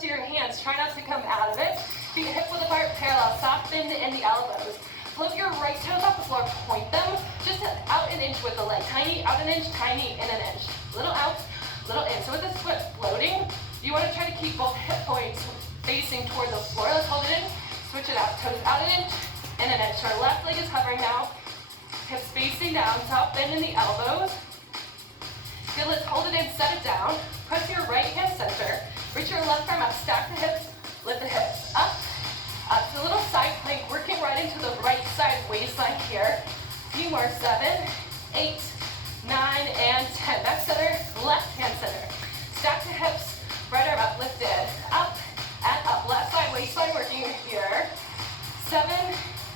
to your hands. Try not to come out of it. Feet hips width apart, parallel. Soft bend in the elbows. Flip your right toes off the floor. Point them just out an inch with the leg. Tiny out an inch, tiny in an inch. Little out, little in. So with this foot floating, you want to try to keep both hip points facing toward the floor. Let's hold it in. Switch it out. Toes out an inch and an inch. Our left leg is hovering now. Hips facing down. Soft bend in the elbows. Good, let's hold it in, set it down. Press your right hand center. Reach your left arm up, stack the hips, lift the hips. Up, up to a little side plank, working right into the right side waistline here. A few more, 7, 8, 9, and 10. Back center, left hand center. Stack the hips, right arm up, lifted. Up, and up. Left side waistline working here. 7,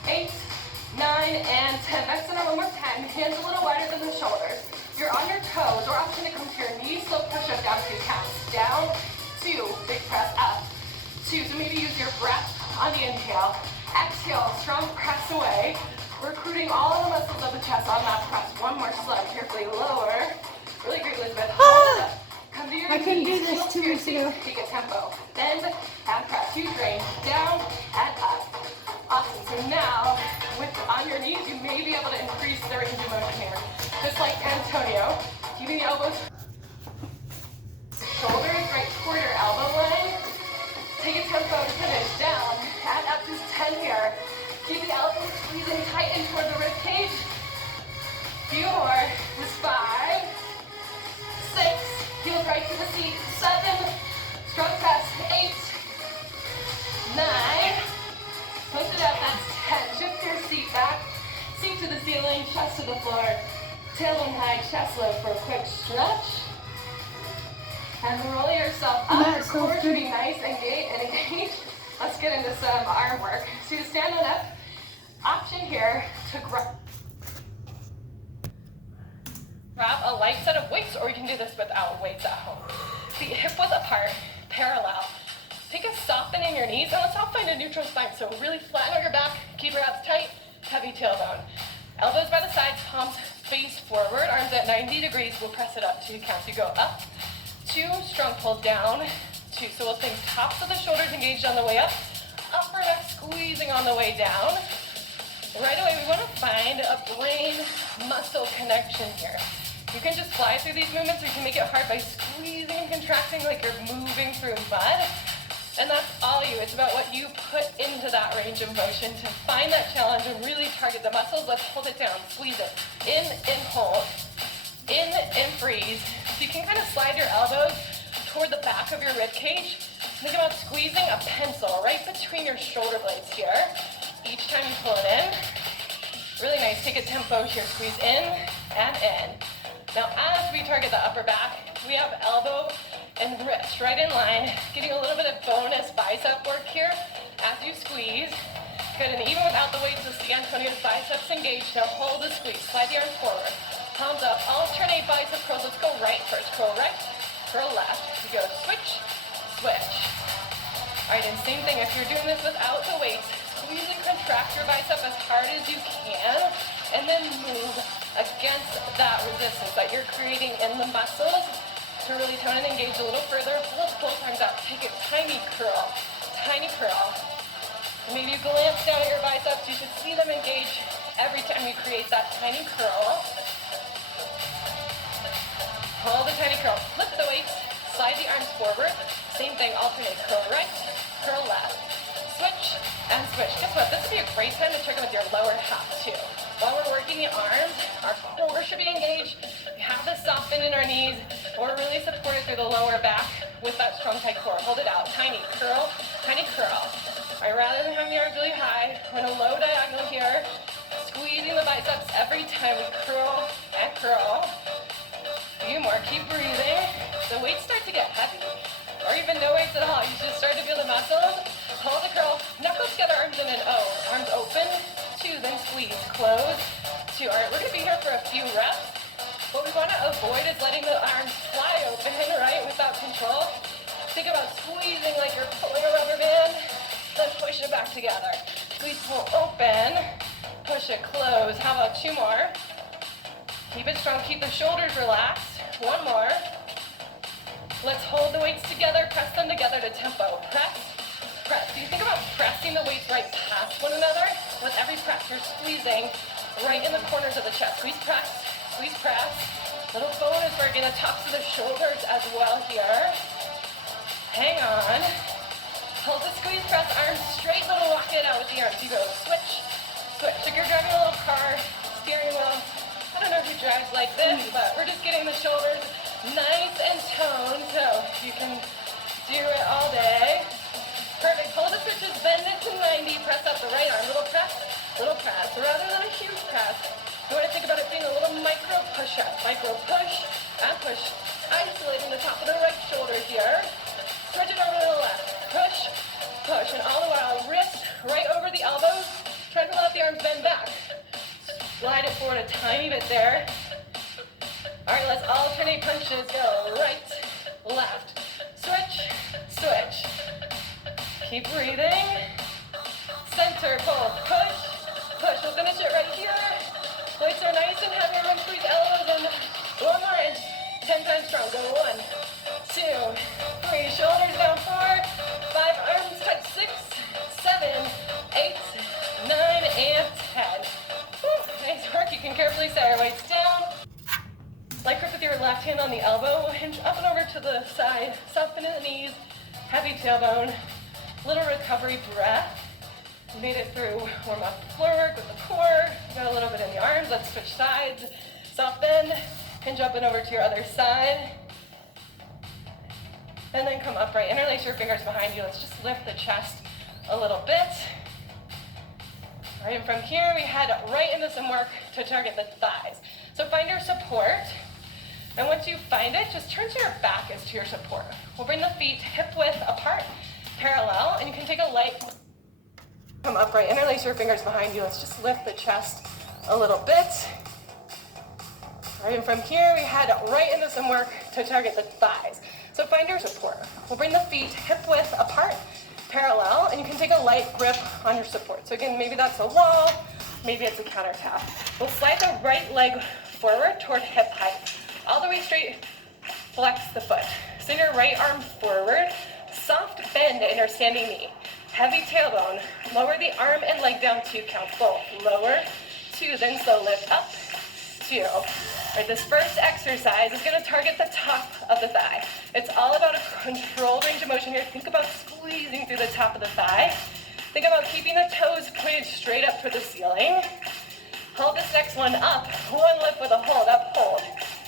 8, 9, and 10. Back center one more time. Hands a little wider than the shoulders. You're on your toes. We're option to come to your knees. Slow push up down 2 counts. Down, 2. Big press up. 2. So maybe use your breath on the inhale. Exhale. Strong press away. Recruiting all the muscles of the chest on that press. One more slow. Carefully lower. Really great, Elizabeth. Hold it up. Come to your knees. I couldn't do this 2 weeks ago. Take a tempo. Bend and press. Huge range. Down and up. Awesome. So now, on your knees, you may be able to increase the range of motion here. Just like Antonio, keeping the elbows, shoulders right toward your elbow line. Take a tempo to finish. Down, and up to 10 here. Keep the elbows squeezing tight in toward the rib cage. Few more. Just 5, 6, heels right to the seat. 7, strong press. 8, 9, push it up. That's 10. Shift your seat back. Seat to the ceiling, chest to the floor. Tailbone high, chest low for a quick stretch. And roll yourself up. Your core should be nice and engaged. Let's get into some arm work. So you stand on up. Option here to grab a light set of weights, or you can do this without weights at home. Feet hip width apart, parallel. Take a soften in your knees, and let's all find a neutral spine. So really flatten out your back, keep your abs tight, heavy tailbone. Elbows by the sides, palms face forward, arms at 90 degrees. We'll press it up 2 counts. You go up, 2, strong pull down, 2. So we'll think tops of the shoulders engaged on the way up, upper neck squeezing on the way down. Right away, we want to find a brain muscle connection here. You can just fly through these movements, or you can make it hard by squeezing and contracting like you're moving through mud. And that's all you. It's about what you put into that range of motion to find that challenge and really target the muscles. Let's hold it down, squeeze it. In and hold. In and freeze. So you can kind of slide your elbows toward the back of your rib cage. Think about squeezing a pencil right between your shoulder blades here. Each time you pull it in. Really nice. Take a tempo here. Squeeze in and in. Now as we target the upper back, we have elbow and wrist right in line, getting a little bit of bonus bicep work here as you squeeze. Good, and even without the weights, you'll see Antonio's biceps engaged. Now hold the squeeze, slide the arms forward, palms up, alternate bicep curls. Let's go right first, curl right, curl left. You go switch, switch. All right, and same thing, if you're doing this without the weights, squeeze and contract your bicep as hard as you can, and then move against that resistance that you're creating in the muscles to really tone and engage a little further. Pull both arms out. Take a tiny curl. Tiny curl. Maybe you glance down at your biceps. You should see them engage every time you create that tiny curl. Hold the tiny curl. Flip the weights. Slide the arms forward. Same thing. Alternate. Curl right. Curl left. Switch and switch. Guess what? This would be a great time to check in with your lower half too. While we're working the arms, our core should be engaged. We have this soft bend in our knees. We're really supported through the lower back with that strong tight core. Hold it out. Tiny curl, tiny curl. All right, rather than having the arms really high, we're in a low diagonal here. Squeezing the biceps every time we curl and curl. A few more. Keep breathing. The weights start to get heavy, or even no weights at all. You just start to feel the muscles. Hold the curl. Knuckles together, arms in an O. Arms open. 2, then squeeze. Close. 2. All right, we're going to be here for a few reps. What we want to avoid is letting the arms fly open, right, without control. Think about squeezing like you're pulling a rubber band, then push it back together. Squeeze, pull, open, push it, close. How about 2 more? Keep it strong, keep the shoulders relaxed. 1 more. Let's hold the weights together, press them together to tempo. Press, press. So you think about pressing the weights right past one another. With every press, you're squeezing right in the corners of the chest. Squeeze, press, squeeze, press. Little bonus work in the tops of the shoulders as well here. Hang on. Hold the squeeze, press, arms straight, little walk it out with the arms. You go switch, switch. If you're driving a little car, steering wheel, I don't know who drives like this, but we're just getting the shoulders nice and toned so you can do it all day. Perfect. Hold the switches, bend it to 90, press up the right arm. Little press, rather than a huge press. You want to think about it being a little micro push-up. Micro push and push. Isolating the top of the right shoulder here. Stretch it over to the left. Push, push. And all the while, wrist right over the elbows. Try to let the arms bend back. Slide it forward a tiny bit there. All right, let's alternate punches. Go right, left. Switch, switch. Keep breathing. Center, pull, push, push. We'll finish it right here. Weights are nice and heavy. Everyone squeeze elbows in. One more inch. 10 times strong. Go 1, 2, 3. Shoulders down. 4, 5. Arms touch. 6, 7, 8, 9, and 10. Whew, nice work. You can carefully set your weights down. Light grip with your left hand on the elbow. Hinge up and over to the side. Soften in the knees. Heavy tailbone. Little recovery breath. Made it through warm-up floor work with the core. Got a little bit in the arms. Let's switch sides. Soft bend. Hinge up and over to your other side. And then come upright. Interlace your fingers behind you. Let's just lift the chest a little bit. All right, and from here, we head right into some work to target the thighs. So find your support. And once you find it, just turn to your back as to your support. We'll bring the feet hip width apart, parallel, and you can take a light. Come upright, interlace your fingers behind you. Let's just lift the chest a little bit. All right, and from here, we head right into some work to target the thighs. So find your support. We'll bring the feet hip width apart, parallel, and you can take a light grip on your support. So again, maybe that's a wall, maybe it's a countertop. We'll slide the right leg forward toward hip height. All the way straight, flex the foot. Send your right arm forward, soft bend in your standing knee. Heavy tailbone, lower the arm and leg down 2 counts, both. Lower, 2, then slow lift up, 2. All right, this first exercise is gonna target the top of the thigh. It's all about a controlled range of motion here. Think about squeezing through the top of the thigh. Think about keeping the toes pointed straight up toward the ceiling. Hold this next one up. One lift with a hold, up, hold.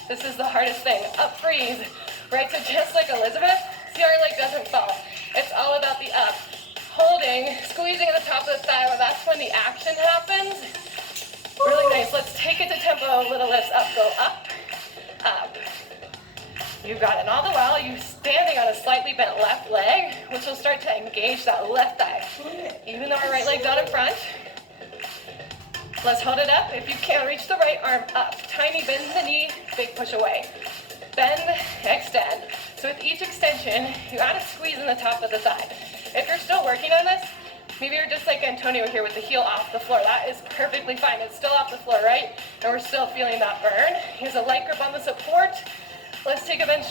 This is the hardest thing. Up, freeze. Right, so just like Elizabeth, see our leg doesn't fall. It's all about the up. Holding, squeezing at the top of the thigh, well, that's when the action happens. Really nice. Let's take it to tempo. Little lifts up, go up, up. You got it. And all the while, you standing on a slightly bent left leg, which will start to engage that left thigh. Even though our right leg's out in front, let's hold it up. If you can't reach the right arm up, tiny bend in the knee, big push away. Bend, extend. So with each extension, you add a squeeze in the top of the thigh. If you're still working on this, maybe you're just like Antonio here with the heel off the floor. That is perfectly fine. It's still off the floor, right? And we're still feeling that burn. Here's a light grip on the support. Let's take a bench